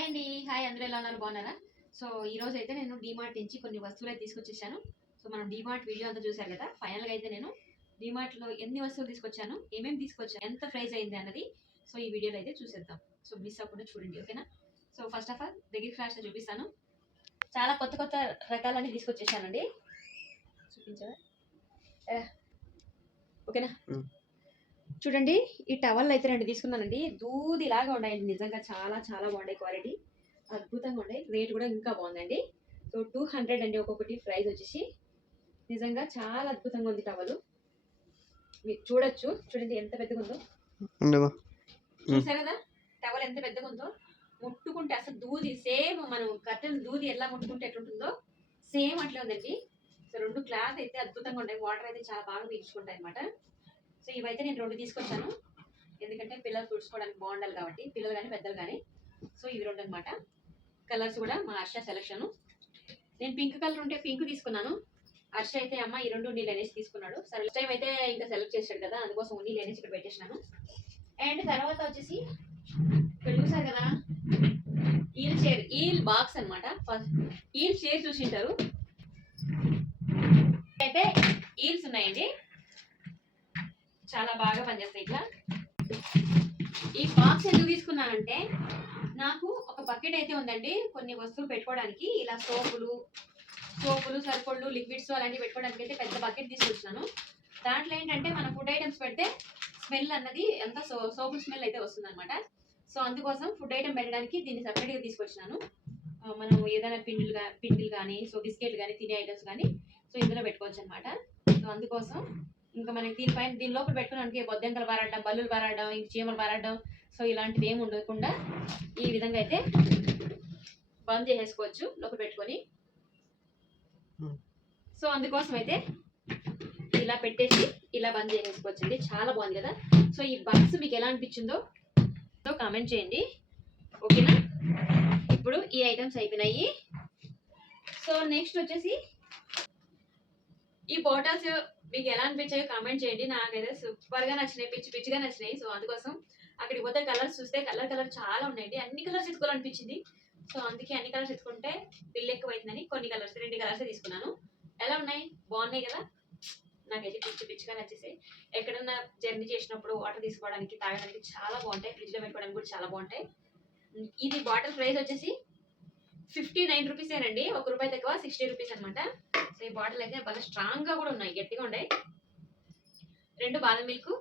Hi అండి. Hi, అందరూ ఎలా ఉన్నారు? బాగున్నారా? సో ఈరోజు అయితే నేను డీమార్ట్ నుంచి కొన్ని వస్తువులు అయితే తీసుకొచ్చేసాను. సో మనం డీమార్ట్ వీడియో అంతా చూసారు కదా. ఫైనల్గా అయితే నేను డీమార్ట్లో ఎన్ని వస్తువులు తీసుకొచ్చాను, ఏమేమి తీసుకొచ్చాను, ఎంత ప్రైస్ అయింది అన్నది సో ఈ వీడియోలో అయితే చూసేద్దాం. సో మిస్ అవ్వకుండా చూడండి, ఓకేనా? సో ఫస్ట్ ఆఫ్ ఆల్ దగ్గర ఫ్లాష్ చూపిస్తాను. చాలా కొత్త కొత్త రకాలన్నీ తీసుకొచ్చేసానండి. చూపించవా? ఓకేనా? చూడండి, ఈ టవల్ అయితే 2 తీసుకున్నానండి. దూదిలాగా ఉన్నాయండి, నిజంగా చాలా చాలా బాగున్నాయి. క్వాలిటీ అద్భుతంగా ఉన్నాయి. రేట్ కూడా ఇంకా బాగుందండి. సో 200 అండి ఒక్కొక్కటి. ప్రైస్ వచ్చేసి నిజంగా చాలా అద్భుతంగా ఉంది టవల్. మీరు చూడొచ్చు, చూడండి ఎంత పెద్దగా ఉందో. చూసారు కదా టవల్ ఎంత పెద్దగా ఉందో. ముట్టుకుంటే అసలు దూది సేమ్ మనం కట్టెల దూది ఎలా ముట్టుకుంటే ఎట్లుంటుందో సేమ్ అట్లే ఉందండి. సో 2 క్లాత్ అయితే అద్భుతంగా ఉన్నాయి. వాటర్ అయితే చాలా బాగా పీల్చుకుంటాయి అనమాట. సో ఇవైతే నేను 2 తీసుకొచ్చాను, ఎందుకంటే పిల్లలు తుడుచుకోవడానికి బాగుండాలి కాబట్టి, పిల్లలు కానీ పెద్దలు కానీ. సో ఇవి 2 అనమాట. కలర్స్ కూడా మా హర్ష సెలక్షన్. నేను పింక్ కలర్ ఉంటే పింక్ తీసుకున్నాను. హర్ష అయితే అమ్మ ఈ 2 నీళ్ళు అనేసి తీసుకున్నాడు. సరే టైం అయితే ఇంకా సెలెక్ట్ చేశాడు కదా, అందుకోసం నీళ్ళు అనేసి ఇక్కడ పెట్టేసినాను. అండ్ తర్వాత వచ్చేసి ఇక్కడ చూసారు కదా, ఈల్ చైర్, ఈల్ బాక్స్ అనమాట. ఫస్ట్ ఈల్ చైర్ చూసింటారు. అయితే ఈల్స్ ఉన్నాయండి, చాలా బాగా పనిచేస్తాయి. ఇట్లా ఈ బాక్స్ ఎందుకు తీసుకున్నానంటే, నాకు ఒక బకెట్ అయితే ఉందండి కొన్ని వస్తువులు పెట్టుకోవడానికి. ఇలా సోపులు సరిపొళ్ళు, లిక్విడ్స్ అలాంటివి పెట్టుకోవడానికి అయితే పెద్ద బకెట్ తీసుకొచ్చినాను. దాంట్లో ఏంటంటే మనం ఫుడ్ ఐటమ్స్ పెడితే స్మెల్ అన్నది ఎంత సోపు స్మెల్ అయితే వస్తుంది అనమాట. సో అందుకోసం ఫుడ్ ఐటమ్ పెట్టడానికి దీన్ని సపరేట్గా తీసుకొచ్చినాను. మనం ఏదైనా పిండిలు కానీ, సో బిస్కెట్లు కానీ, తినే ఐటమ్స్ కానీ సో ఇందులో పెట్టుకోవచ్చు అనమాట. సో అందుకోసం ఇంకా మనకి దీని లోపల పెట్టుకోవడానికి బొద్దెంకలు పారాడడం, బల్లులు పారాడడం, ఇంక చీమలు పారాడడం సో ఇలాంటివి ఏమి ఉండకుండా ఈ విధంగా అయితే బంద్ చేసేసుకోవచ్చు లోపల పెట్టుకొని. సో అందుకోసం అయితే ఇలా పెట్టేసి ఇలా బంద్ చేసేసుకోవచ్చు అండి. చాలా బాగుంది కదా. సో ఈ బాక్స్ మీకు ఎలా అనిపించిందో కామెంట్ చేయండి, ఓకేనా? ఇప్పుడు ఈ ఐటమ్స్ అయిపోయినాయి. సో నెక్స్ట్ వచ్చేసి ఈ బాటిల్స్ మీకు ఎలా అనిపించాయో కామెంట్ చేయండి. నాకైతే సూపర్గా నచ్చినాయి, పిచ్చిగా నచ్చినాయి. సో అందుకోసం అక్కడికి పోతే కలర్స్ చూస్తే కలర్ చాలా ఉన్నాయండి. అన్ని కలర్స్ ఎత్తుకోవాలనిపించింది. సో అందుకే అన్ని కలర్స్ ఎత్తుకుంటే బిల్ ఎక్కువ అవుతుందని కొన్ని కలర్స్ 2 కలర్స్ తీసుకున్నాను. ఎలా ఉన్నాయి? బాగున్నాయి కదా. నాకైతే పిచ్చిగా నచ్చేసాయి. ఎక్కడన్నా జర్నీ చేసినప్పుడు వాటర్ తీసుకోవడానికి, తాగడానికి చాలా బాగుంటాయి. ఫ్రిడ్జ్లో పెట్టుకోవడానికి కూడా చాలా బాగుంటాయి. ఇది బాటిల్ ప్రైస్ వచ్చేసి 59 రూపీసేనండి. ₹1 తక్కువ, 60 రూపీస్ అనమాట. సో ఈ బాటిల్ అయితే బాగా స్ట్రాంగ్గా కూడా ఉన్నాయి, గట్టిగా ఉన్నాయి. 2 బాదం మిల్క్,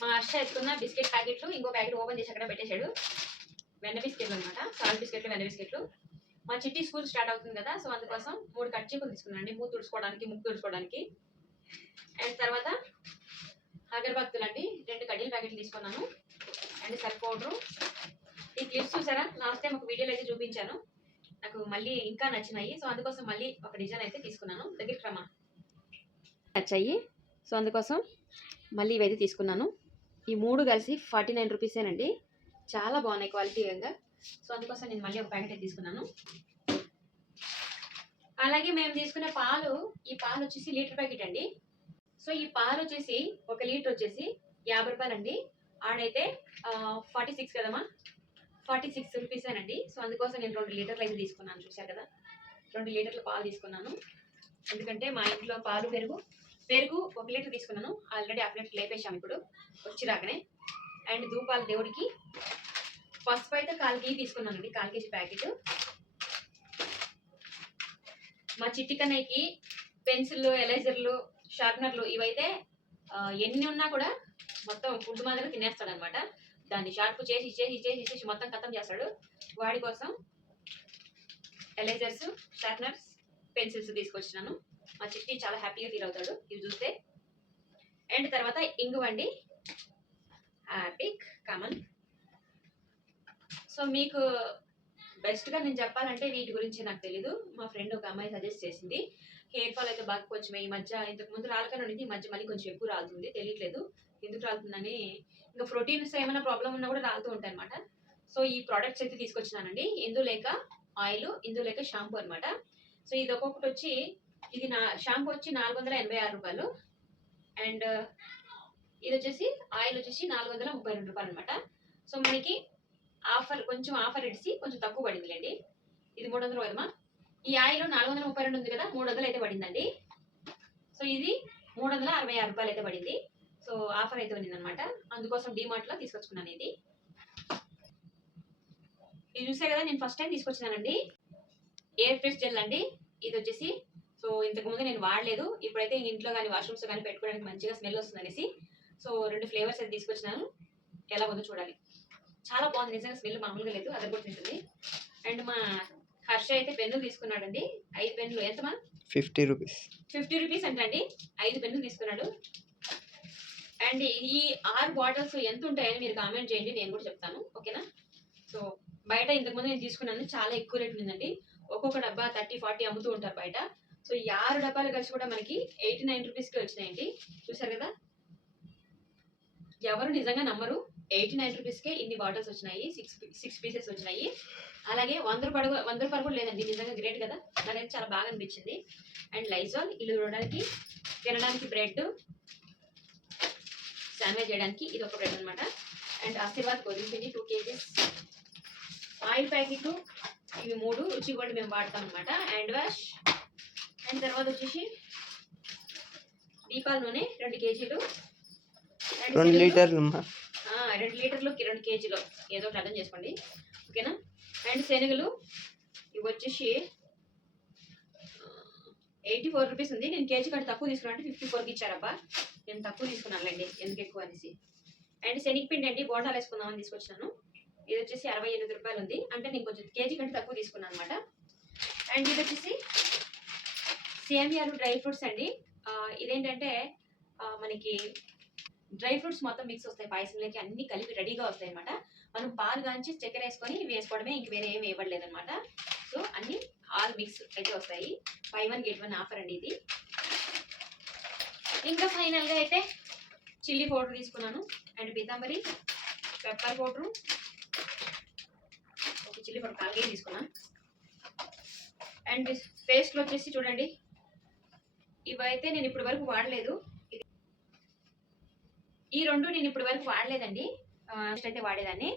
మా హర్ష ఎత్తుకున్న బిస్కెట్ ప్యాకెట్లు, ఇంకో ప్యాకెట్ ఓపెన్ చేసి అక్కడ పెట్టేశాడు. వెన్న బిస్కెట్లు అనమాట, సాల్ట్ బిస్కెట్లు, వెన్న బిస్కెట్లు. మా చిట్టి స్కూల్ స్టార్ట్ అవుతుంది కదా, సో అందుకోసం 3 కర్చీఫ్లు తీసుకున్నానండి, మూతి తుడుచుకోవడానికి, ముక్కు తుడుచుకోవడానికి. అండ్ తర్వాత అగరబత్తులు అండి 2 కడ్డీల ప్యాకెట్లు తీసుకున్నాను. And Surf powder. ఈ క్లిప్స్ చూసారా, లాస్ట్ టైం ఒక వీడియోలో అయితే చూపించాను, నాకు మళ్ళీ ఇంకా నచ్చినాయి. సో అందుకోసం మళ్ళీ ఒక డిజైన్ అయితే తీసుకున్నాను. దగ్గరికి రమ్మా, నచ్చాయి. సో అందుకోసం మళ్ళీ ఇవైతే తీసుకున్నాను. ఈ 3 కలిసి 49 రూపీసేనండి. చాలా బాగున్నాయి క్వాలిటీగా. సో అందుకోసం నేను మళ్ళీ ఒక ప్యాకెట్ అయితే తీసుకున్నాను. అలాగే మేము తీసుకునే పాలు, ఈ పాలు వచ్చేసి లీటర్ ప్యాకెట్ అండి. సో ఈ పాలు వచ్చేసి 1 లీటర్ వచ్చేసి 50 రూపాయలండి. ఆడైతే 46 కదమ్మా, 46 రూపీసేనండి. సో అందుకోసం నేను 2 లీటర్లు అయితే తీసుకున్నాను. చూసారు కదా, 2 లీటర్ల పాలు తీసుకున్నాను. ఎందుకంటే మా ఇంట్లో పాలు, పెరుగు 1 లీటర్ తీసుకున్నాను. ఆల్రెడీ హాఫ్ లీటర్ లేపేసాం ఇప్పుడు వచ్చి రాకనే. అండ్ ధూపాలు దేవుడికి. పసుపు అయితే 1/4 కేజీ తీసుకున్నానండి, 1/4 కేజీ ప్యాకెట్. మా చిట్టి కన్నయ్యకి పెన్సిళ్ళు, ఎరేజర్లు, షార్ప్నర్లు ఇవైతే ఎన్ని ఉన్నా కూడా మొత్తం ఫుడ్ మాదిరిగా తినేస్తాడు అనమాట. దాన్ని షార్ప్ చేసి మొత్తం ఖతం చేస్తాడు. వాడి కోసం ఎరేజర్స్, షార్ప్నర్స్, పెన్సిల్స్ తీసుకొచ్చినాను. మా చిట్టి చాలా హ్యాపీగా ఫీల్ అవుతాడు ఇవి చూస్తే. అండ్ తర్వాత ఇంగువండి, హ్యాపిక్ కామన్. సో మీకు బెస్ట్గా నేను చెప్పాలంటే వీటి గురించి నాకు తెలీదు, మా ఫ్రెండ్ ఒక అమ్మాయి సజెస్ట్ చేసింది. హెయిర్ ఫాల్ అయితే బాగా కొంచెం ఈ మధ్య, ఇంతకు ముందు రాలకనే ఉండేది, ఈ మధ్య మళ్ళీ కొంచెం ఎక్కువ రాలుతుంది. తెలియట్లేదు ఎందుకు రాలుతుందని. ఇంకా ప్రోటీన్స్ ఏమైనా ప్రాబ్లం ఉన్నా కూడా రాలుతూ ఉంటాయి అనమాట. సో ఈ ప్రోడక్ట్స్ అయితే తీసుకొచ్చినానండి. ఇందులేక ఆయిల్, ఇందులేక షాంపూ అనమాట. సో ఇది ఒక్కొక్కటి వచ్చి, ఇది షాంపూ వచ్చి 486 రూపాయలు. అండ్ ఇది వచ్చేసి ఆయిల్ వచ్చేసి 432 రూపాయలు అనమాట. సో మనకి కొంచెం ఆఫర్ ఇడిసి కొంచెం తక్కువ పడిందిలేండి. ఇది 300 కదమ్మా. ఈ ఆయిల్ 432 ఉంది కదా, 300 అయితే పడిందండి. సో ఇది 366 రూపాయలు అయితే పడింది. సో ఆఫర్ అయితే ఉన్నిందనమాట. అందుకోసం డిమార్ట్ లో తీసుకొచ్చుకున్నాను. ఇది చూసే కదా నేను ఫస్ట్ టైం తీసుకొచ్చినానండి. ఎయిర్ ఫ్రెష్ జెల్ అండి. ఇది వచ్చేసి సో ఇంతకు ముందు నేను వాడలేదు. ఇప్పుడైతే ఇంట్లో కానీ వాష్రూమ్స్ కానీ పెట్టుకోవడానికి మంచిగా స్మెల్ వస్తుంది అనేసి సో 2 ఫ్లేవర్స్ అయితే తీసుకొచ్చినాను. ఎలా ఉందో చూడాలి. చాలా బాగుంది నిజంగా, స్మెల్ మామూలుగా లేదు, అదరగొట్టింటుంది. అండ్ మా హర్ష అయితే పెన్నులు తీసుకున్నాడండి. 5 పెన్నులు. ఎంతమా? 50 రూపీస్. 50 రూపీస్ అంటండి. 5 పెన్నులు తీసుకున్నాడు. అండ్ ఈ 6 బాటిల్స్ ఎంత ఉంటాయని మీరు కామెంట్ చేయండి, నేను కూడా చెప్తాను. ఓకేనా? సో బయట ఇంతకుముందు నేను తీసుకున్నాను, చాలా ఎక్కువ రేట్ ఉందండి. ఒక్కొక్క డబ్బా 30-40 అమ్ముతూ ఉంటారు బయట. సో ఈ 6 డబ్బాలు కలిసి కూడా మనకి 89 రూపీస్కి వచ్చినాయండి. చూసారు కదా, ఎవరు నిజంగా నమ్మరు. 89 రూపీస్కే ఇన్ని బాటిల్స్ వచ్చినాయి. 6 పీసెస్ వచ్చినాయి. అలాగే 100 రూపాయలు కూడా లేదండి. నిజంగా గ్రేట్ కదా, నాకైతే చాలా బాగా అనిపించింది. అండ్ లైజాల్ ఇల్లు చూడడానికి, తినడానికి బ్రెడ్, శాండ్విచ్ చేయడానికి ఇది ఒక బ్రెడ్ అనమాట. అండ్ ఆశీర్వాద్ గోధుమ పిండి 2 kgs, ఆయిల్ ప్యాకెట్ ఇవి 3, రుచి కూడా మేము వాడతాం అనమాట. Hand wash. అండ్ తర్వాత వచ్చేసి దీపాల నూనె 2 kgలు, 2 లీటర్లు. 2 లీటర్లు 2 kgలు, ఏదో ఒకటి అర్థం చేసుకోండి. ఓకేనా? అండ్ శనగలు ఇవి వచ్చేసి 84 రూపీస్ ఉంది. నేను కేజీ కంటే తక్కువ తీసుకున్నా అంటే 54కి ఇచ్చారబ్బా. నేను తక్కువ తీసుకున్నానులేండి, ఎందుకు ఎక్కువ అనేసి. అండ్ శనగపిండి అండి, బోండాలు వేసుకుందామని తీసుకొచ్చినాను. ఇది వచ్చేసి 68 రూపాయలు ఉంది. అంటే నేను కొంచెం కేజీ కంటే తక్కువ తీసుకున్నాను అనమాట. అండ్ ఇది వచ్చేసి సేమియాలు డ్రై ఫ్రూట్స్ అండి. ఇదేంటంటే మనకి డ్రై ఫ్రూట్స్ మొత్తం మిక్స్ వస్తాయి పాయసంలోకి, అన్ని కలిపి రెడీగా వస్తాయి అనమాట. మనం పాలు కాంచి చక్కెర వేసుకొని వేసుకోవడమే, ఇంక వేరే ఏమి వేయబడలేదు అనమాట. సో అన్ని ఆల్ మిక్స్ అయితే వస్తాయి. 5 1 get 1 ఆఫర్ అండి ఇది. ఇంకా ఫైనల్గా అయితే చిల్లీ పౌడర్ తీసుకున్నాను. అండ్ పీతాంబరి పెప్పర్ పౌడరు, ఒక చిల్లీ పౌడర్ 4 కేజీ తీసుకున్నాను. అండ్ పేస్ట్లు వచ్చేసి చూడండి, ఇవైతే నేను ఇప్పటి వరకు వాడలేదు. ఈ 2 నేను ఇప్పటి వరకు వాడలేదండి, అయితే వాడేదాన్ని.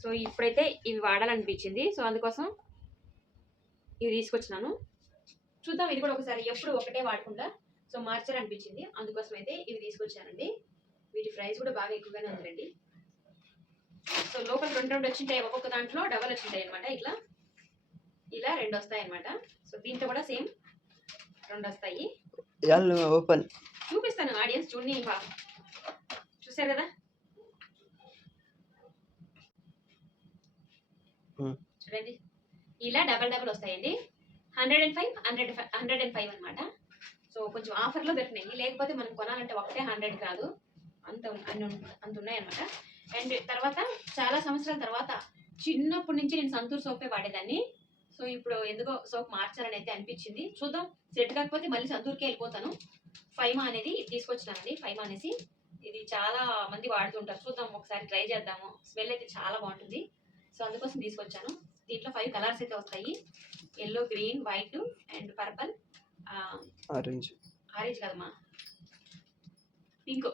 సో ఇప్పుడైతే ఇవి వాడాలనిపించింది. సో అందుకోసం ఇవి తీసుకొచ్చినాను. చూద్దాం ఇది కూడా ఒకసారి, ఎప్పుడు ఒకటే వాడకుండా సో మార్చాలనిపించింది. అందుకోసం అయితే ఇవి తీసుకొచ్చానండి. వీటి ప్రైస్ కూడా బాగా ఎక్కువగానే ఉందండి. సో లోపల 2 వచ్చింటాయి, ఒక్కొక్క దాంట్లో డబల్ వచ్చింటాయి అనమాట. ఇలా 2 వస్తాయి అనమాట. సో దీంట్లో కూడా సేమ్ 2 వస్తాయి. ఓపెన్ చూపిస్తాను ఆడియన్స్ చూడండి. చూసారు కదా, చూడండి ఇలా డబల్ వస్తాయండి. 105 105 అనమాట. సో కొంచెం ఆఫర్లో దొరికినాయి, లేకపోతే మనం కొనాలంటే ఒకటే 100 కాదు, అంత ఉన్నాయి అనమాట. అండ్ తర్వాత చాలా సంవత్సరాల తర్వాత, చిన్నప్పటి నుంచి నేను సంతూర్ సోపే వాడేదాన్ని. సో ఇప్పుడు ఎందుకో సోప్ మార్చాలని అయితే అనిపించింది. చూద్దాం, సెట్ కాకపోతే మళ్ళీ సంతూర్కే వెళ్ళిపోతాను. ఫైమా అనేది తీసుకొచ్చినానండి. ఫైమా అనేసి ఇది చాలా మంది వాడుతుంటారు. చూద్దాం, ఒకసారి ట్రై చేద్దాము. స్మెల్ అయితే చాలా బాగుంటుంది. సో అందుకోసం తీసుకొచ్చాను. దీంట్లో 5 కలర్స్ అయితే వస్తాయి. Yellow, green, white and purple, orange కదమ్మా, పింక్.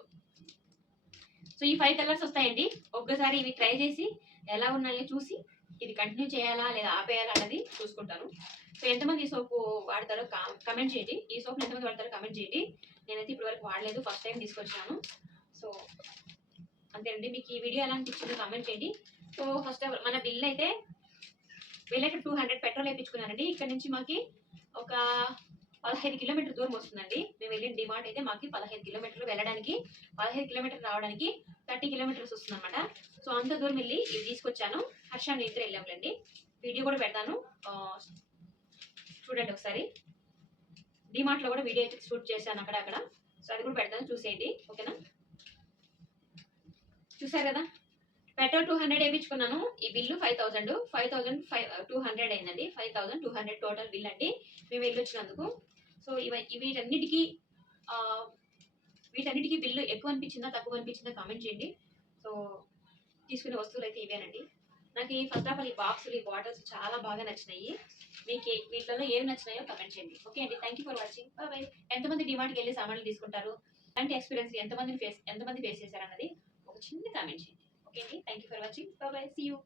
సో ఈ 5 కలర్స్ వస్తాయండి. ఒక్కసారి ఇవి ట్రై చేసి ఎలా ఉన్నాయో చూసి ఇది కంటిన్యూ చేయాలా లేదా ఆపేయాలా అన్నది చూసుకుంటాను. సో ఎంతమంది ఈ సోపు వాడతారో కమెంట్ చేయండి. ఈ సోప్ ఎంతమంది వాడతారో కమెంట్ చేయండి. నేనైతే ఇప్పటి వరకు వాడలేదు, ఫస్ట్ టైం తీసుకొచ్చాను. సో అంతేనండి. మీకు ఈ వీడియో ఎలా అనిపించిందో కమెంట్ చేయండి. సో ఫస్ట్ ఆఫ్ ఆల్ మన బిల్ అయితే 200 పెట్రోల్ వేయించుకున్నానండి. ఇక్కడ నుంచి మాకు ఒక 15 కిలోమీటర్ దూరం వస్తుందండి. మేము వెళ్ళిన డిమాండ్ అయితే మాకు 15 కిలోమీటర్లు వెళ్ళడానికి, 15 కిలోమీటర్లు రావడానికి 30 కిలోమీటర్స్ వస్తుంది అనమాట. సో అంత దూరం వెళ్ళి ఇది తీసుకొచ్చాను. హర్షాన్ని ఇద్దరు వెళ్ళాములేండి. వీడియో కూడా పెడతాను, చూడండి ఒకసారి. డిమార్ట్లో కూడా వీడియో అయితే షూట్ చేశాను అక్కడ. సో అది కూడా పెడతాను, చూసేయండి. ఓకేనా? చూసారు కదా, పెట్రోల్ 200 వేయించుకున్నాను. ఈ బిల్లు 5,200 అయిందండి. 5,200 టోటల్ బిల్ అండి మేము వెళ్ళి వచ్చినందుకు. సో వీటన్నిటికీ బిల్లు ఎక్కువ అనిపించిందా తక్కువ అనిపించిందా కామెంట్ చేయండి. సో తీసుకునే వస్తువులు అయితే ఇవేనండి. నాకు ఫస్ట్ ఆఫ్ ఆల్ ఈ బాక్సులు, ఈ బాటిల్స్ చాలా బాగా నచ్చినాయి. మీకు వీటిలో ఏమి నచ్చినాయో కమెంట్ చేయండి. ఓకే అండి, thank you for watching. By. ఎంతమంది డిమార్ట్కి వెళ్ళి సామాన్లు తీసుకుంటారు, అలాంటి ఎక్స్పీరియన్స్ ఎంతమంది ఫేస్ చేశారు అన్నది ఒక చిన్న కామెంట్ చేయండి. ఓకే అండి, thank you for watching. Bye. See you.